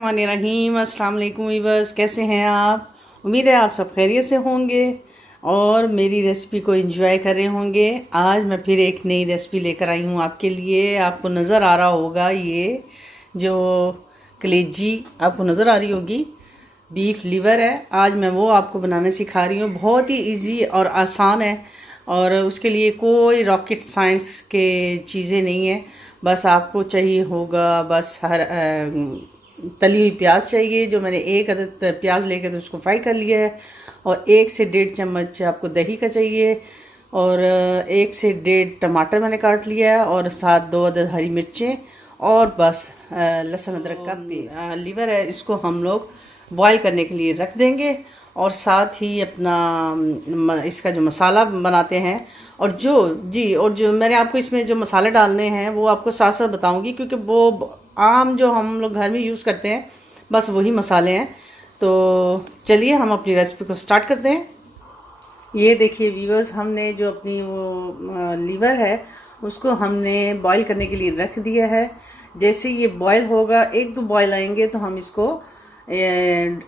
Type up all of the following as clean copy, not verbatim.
रहीम अस्सलाम वालेकुम वीवर्स, कैसे हैं आप। उम्मीद है आप सब खैरियत से होंगे और मेरी रेसिपी को एंजॉय कर रहे होंगे। आज मैं फिर एक नई रेसिपी लेकर आई हूँ आपके लिए। आपको नज़र आ रहा होगा ये जो कलेजी आपको नज़र आ रही होगी, बीफ लीवर है। आज मैं वो आपको बनाना सिखा रही हूँ। बहुत ही इजी और आसान है और उसके लिए कोई रॉकेट साइंस के चीज़ें नहीं है। बस आपको चाहिए होगा बस तली हुई प्याज चाहिए, जो मैंने एक अदद प्याज लेकर तो उसको फ्राई कर लिया है। और 1 से 1.5 चम्मच आपको दही का चाहिए और 1 से 1.5 टमाटर मैंने काट लिया है और साथ 2 अदद हरी मिर्चें और बस लहसुन अदरक का पेस्ट। लीवर है, इसको हम लोग बॉईल करने के लिए रख देंगे और साथ ही अपना इसका जो मसाला बनाते हैं और जो मैंने आपको इसमें जो मसाले डालने हैं वो आपको साथ साथ बताऊंगी, क्योंकि वो आम जो हम लोग घर में यूज़ करते हैं बस वही मसाले हैं। तो चलिए हम अपनी रेसिपी को स्टार्ट करते हैं। ये देखिए व्यूअर्स, हमने जो अपनी वो लीवर है उसको हमने बॉईल करने के लिए रख दिया है। जैसे ये बॉईल होगा, 1-2 बॉईल आएंगे तो हम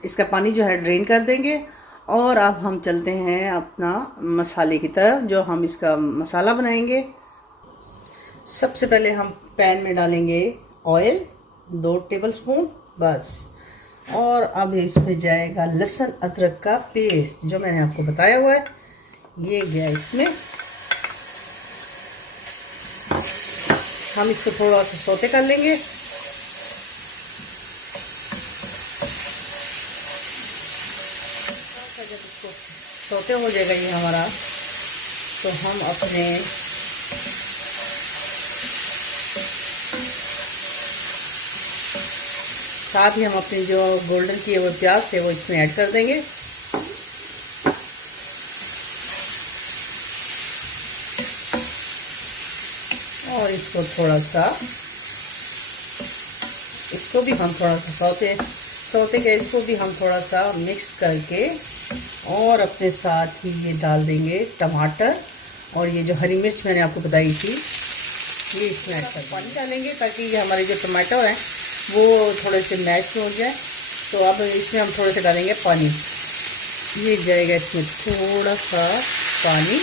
इसका पानी जो है ड्रेन कर देंगे। और अब हम चलते हैं अपना मसाले की तरफ, जो हम इसका मसाला बनाएंगे। सबसे पहले हम पैन में डालेंगे ऑयल 2 टेबलस्पून बस। और अब इसमें जाएगा लहसुन अदरक का पेस्ट जो मैंने आपको बताया हुआ है, ये गया इसमें। हम इसको थोड़ा सा सौते कर लेंगे। जब इसको सौते हो जाएगा ये हमारा, तो हम अपने साथ ही हम अपने जो गोल्डन किए हुए प्याज थे वो इसमें ऐड कर देंगे। और इसको भी हम थोड़ा सा सौते के इसको भी हम थोड़ा सा मिक्स करके और अपने साथ ही ये डाल देंगे टमाटर और ये जो हरी मिर्च मैंने आपको बताई थी ये इसमें ऐड कर पानी डालेंगे ताकि ये हमारे जो टमाटो हैं वो थोड़े से मैश हो जाए। तो अब इसमें हम थोड़े से डालेंगे पानी। ये जाएगा इसमें थोड़ा सा पानी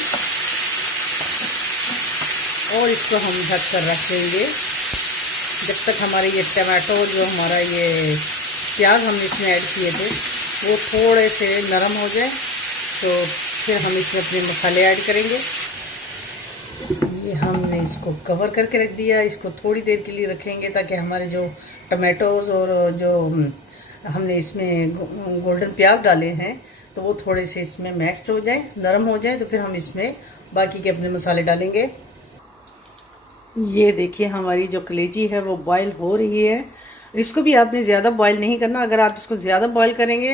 और इसको हम ढक कर रख देंगे जब तक हमारे ये टमाटो जो हमारा ये प्याज हमने इसमें ऐड किए थे वो थोड़े से नरम हो जाए। तो फिर हम इसमें अपने मसाले ऐड करेंगे। ये हमने इसको कवर करके रख दिया। इसको थोड़ी देर के लिए रखेंगे ताकि हमारे जो टमाटोज़ और जो हमने इसमें गोल्डन प्याज डाले हैं तो वो थोड़े से इसमें मैश्ड हो जाए, नरम हो जाए। तो फिर हम इसमें बाकी के अपने मसाले डालेंगे। ये देखिए हमारी जो कलेजी है वो बॉईल हो रही है। इसको भी आपने ज़्यादा बॉईल नहीं करना। अगर आप इसको ज़्यादा बॉईल करेंगे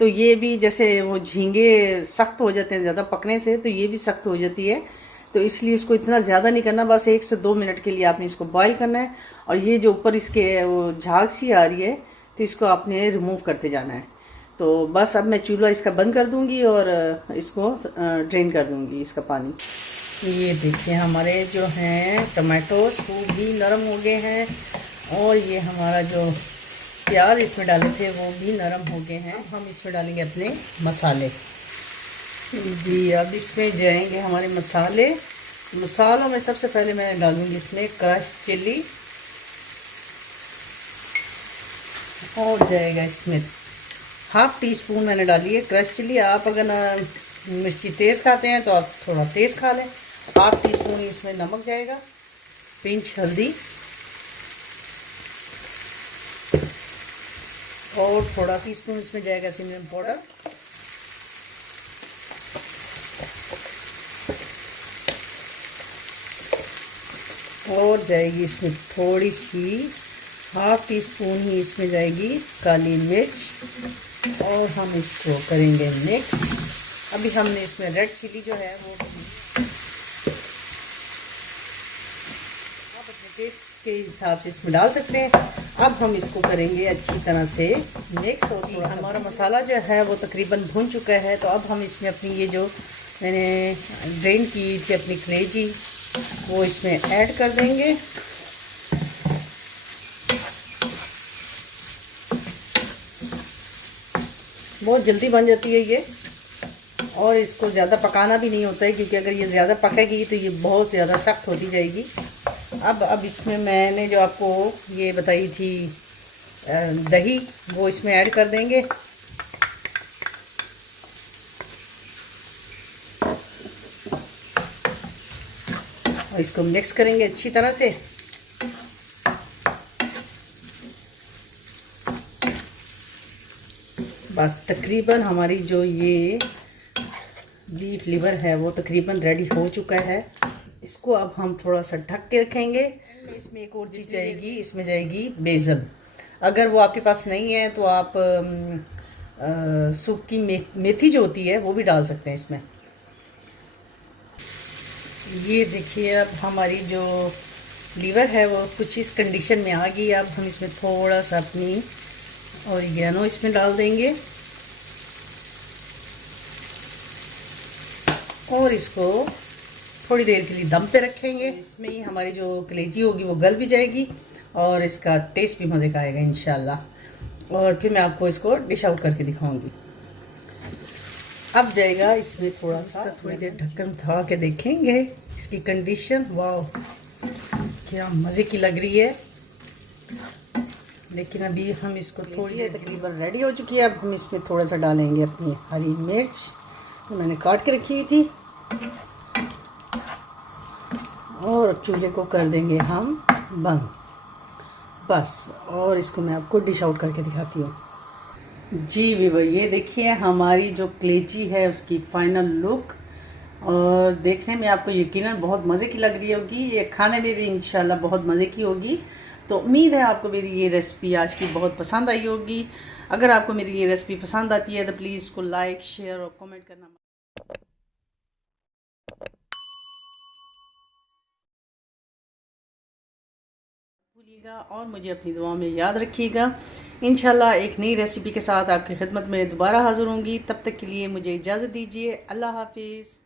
तो ये भी, जैसे वो झींगे सख्त हो जाते हैं ज़्यादा पकने से, तो ये भी सख्त हो जाती है। तो इसलिए इसको इतना ज़्यादा नहीं करना, बस 1 से 2 मिनट के लिए आपने इसको बॉईल करना है। और ये जो ऊपर इसके वो झाग सी आ रही है तो इसको आपने रिमूव करते जाना है। तो बस अब मैं चूल्हा इसका बंद कर दूँगी और इसको ड्रेन कर दूँगी इसका पानी। ये देखिए हमारे जो हैं टमाटोस वो भी नरम हो गए हैं और ये हमारा जो प्याज इसमें डाले थे वो भी नरम हो गए हैं। हम इसमें डालेंगे अपने मसाले जी। अब इसमें जाएंगे हमारे मसालों में सबसे पहले मैं डालूंगी इसमें क्रश चिल्ली और जाएगा इसमें 1/2 टीस्पून मैंने डाली है क्रश चिल्ली। आप अगर मिर्ची तेज़ खाते हैं तो आप थोड़ा तेज़ खा लें। 1/2 टीस्पून इसमें नमक जाएगा, पिंच हल्दी और थोड़ा टीस्पून इसमें जाएगा सिनेमन पाउडर और जाएगी इसमें थोड़ी सी 1/2 टीस्पून ही इसमें जाएगी काली मिर्च और हम इसको करेंगे मिक्स। अभी हमने इसमें रेड चिली जो है वो आप अपने टेस्ट के हिसाब से इसमें डाल सकते हैं। अब हम इसको करेंगे अच्छी तरह से मिक्स। और थोड़ा हमारा मसाला जो है वो तकरीबन भुन चुका है। तो अब हम इसमें अपनी ये जो मैंने ड्रेन की थी अपनी कलेजी वो इसमें ऐड कर देंगे। बहुत जल्दी बन जाती है ये, और इसको ज़्यादा पकाना भी नहीं होता है, क्योंकि अगर ये ज़्यादा पकेगी तो ये बहुत ज़्यादा सख्त होती जाएगी। अब इसमें मैंने जो आपको ये बताई थी दही, वो इसमें ऐड कर देंगे। और इसको मिक्स करेंगे अच्छी तरह से। बस तकरीबन हमारी जो ये बीफ लिवर है वो तकरीबन रेडी हो चुका है। इसको अब हम थोड़ा सा ढक के रखेंगे। इसमें एक और चीज़ जाएगी, इसमें जाएगी बेसल। अगर वो आपके पास नहीं है तो आप सूखी मेथी जो होती है वो भी डाल सकते हैं इसमें। ये देखिए अब हमारी जो लीवर है वो कुछ इस कंडीशन में आ गई। अब हम इसमें थोड़ा सा अपनी ऑरिगेनो इसमें डाल देंगे और इसको थोड़ी देर के लिए दम पे रखेंगे। इसमें ही हमारी जो कलेजी होगी वो गल भी जाएगी और इसका टेस्ट भी मज़े का आएगा इंशाल्लाह। और फिर मैं आपको इसको डिश आउट करके दिखाऊंगी। अब जाएगा इसमें थोड़ा सा, थोड़ी देर ढक्कन उठा के देखेंगे इसकी कंडीशन। वाह क्या मज़े की लग रही है। लेकिन अभी हम इसको थोड़ी देर तकरीबन रेडी हो चुकी है। अब हम इसमें थोड़ा सा डालेंगे अपनी हरी मिर्च जो मैंने काट के रखी हुई थी, और चूल्हे को कर देंगे हम बंद। बस, और इसको मैं आपको डिश आउट करके दिखाती हूँ। जी वीवर, ये देखिए हमारी जो कलेजी है उसकी फाइनल लुक, और देखने में आपको यकीनन बहुत मज़े की लग रही होगी। ये खाने में भी इंशाल्लाह बहुत मज़े की होगी। तो उम्मीद है आपको मेरी ये रेसिपी आज की बहुत पसंद आई होगी। अगर आपको मेरी ये रेसिपी पसंद आती है तो प्लीज़ इसको लाइक, शेयर और कमेंट करना भूलिएगा, और मुझे अपनी दुआ में याद रखिएगा। इंशाल्लाह एक नई रेसिपी के साथ आपकी खिदमत में दोबारा हाज़िर होंगी। तब तक के लिए मुझे इजाज़त दीजिए। अल्लाह हाफिज़।